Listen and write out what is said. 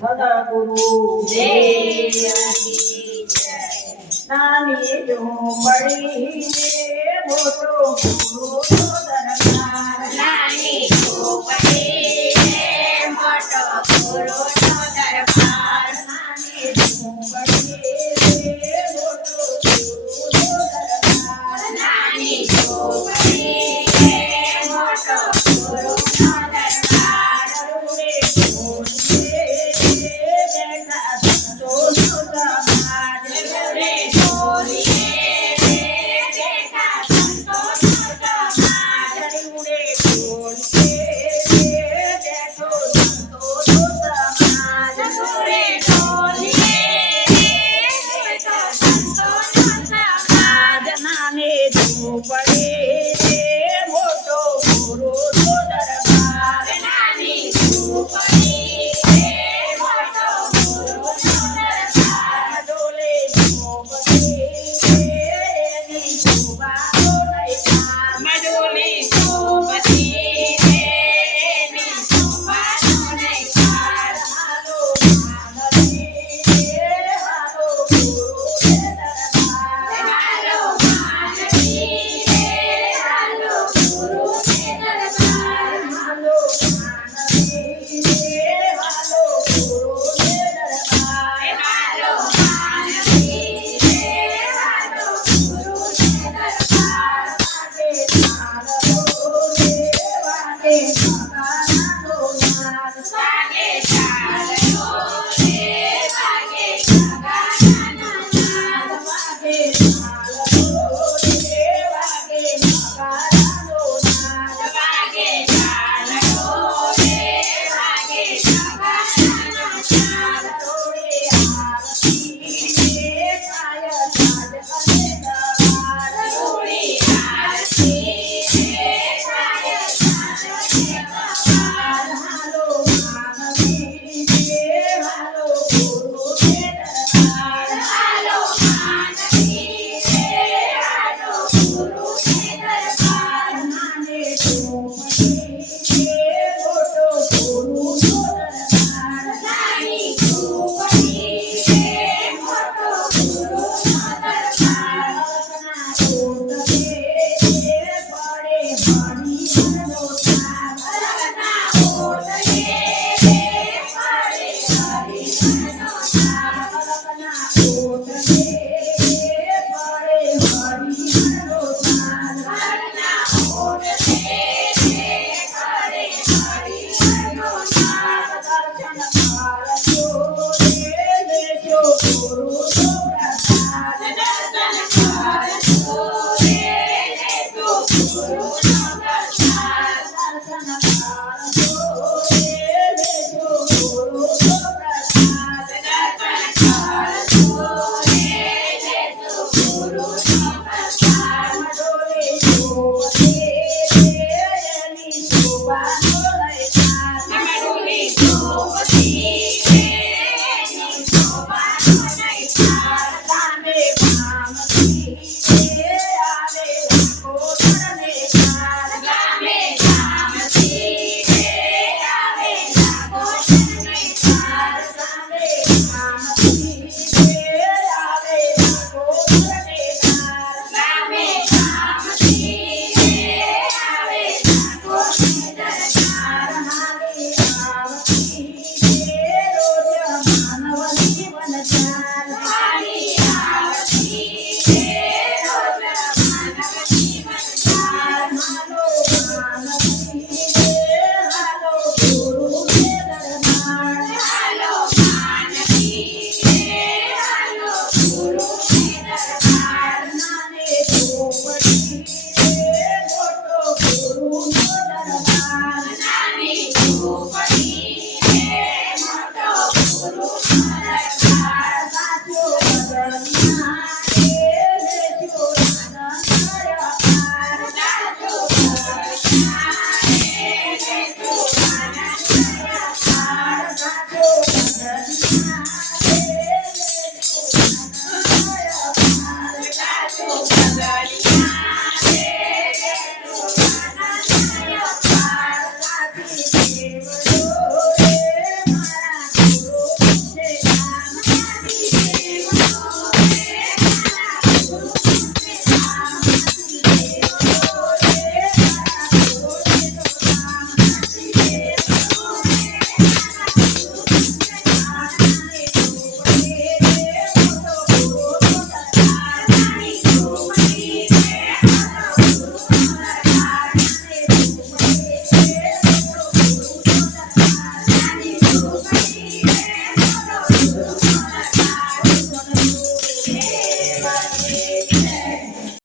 સદગુરુ નાની ઝૂંપડી મોટો ગુરુ દરબાર નાની ઝૂંપડી મોટો ગુરુનો દરબાર નાની ઝૂંપડી મોટો ગુરુ દરબાર નાની ઝૂંપડી મોટો ગુરુનો દરબાર દરુડે ઢોલીએ બેઠા સંતોષ સમાજ દરુડે ઢોલીએ બેઠા સંતોષનો સમાજ દરુડે ઢોલીએ બેઠો સંતોષ સમાજ દરુડે ઢોલીએ બેઠો સંતોષનો સમાજ નાને ઝૂંપડી મોટો ગુરુનો દરબાર નાની ઝૂંપડી મોટો ગુરુનો દરબાર ડોલે ઝૂંપડી એની શોભાનો નયનાર મડોલી ઝૂંપડી એની શોભાનો નયકાર હાલો માનવી હાલો ગુરુને દરબાર હાલો માનવી હાલો ગુરુને દરબાર હાલો માનવી હાલો ગુરુને દરબાર હાલો માનવી હાલો ગુરુને દરબાર વાગે ચાલો રે વાગે સગાનો નાદ વાગે ચાલતો રે વાગે સગાનાનો નાદ વાગે ચાલો રે વાગે સગાનો નાદ વાગે ચાલતો રે વાગે સગાનાનો નાદ ડોળે આરતી કાય સાજ અને દરબાર ધૂળી આરતી થાય સાંજે કપાળ હાલો માનવી હાલો ગુરુને દરબાર હાલો માનવી હાલો ગુરુને દરબાર નાને ઝૂંપડી મોટો ગુરુનો દરબાર નાની ઝૂંપડી મોટો ગુરુનો દરબાર અલગના કોટકે પડે હરિહરનો થાળ અલગના ઓટલે પડે હરિહરનો થાળ અલગના કોટકે પડે હરિહરનો થાળ અલગના ઓટલે પડે હરિહરનો થાળ દર્શન કરજો રે લેજો ગુરુનો પ્રસાદ દર્શન કરજો રે લેજો ગુરુનો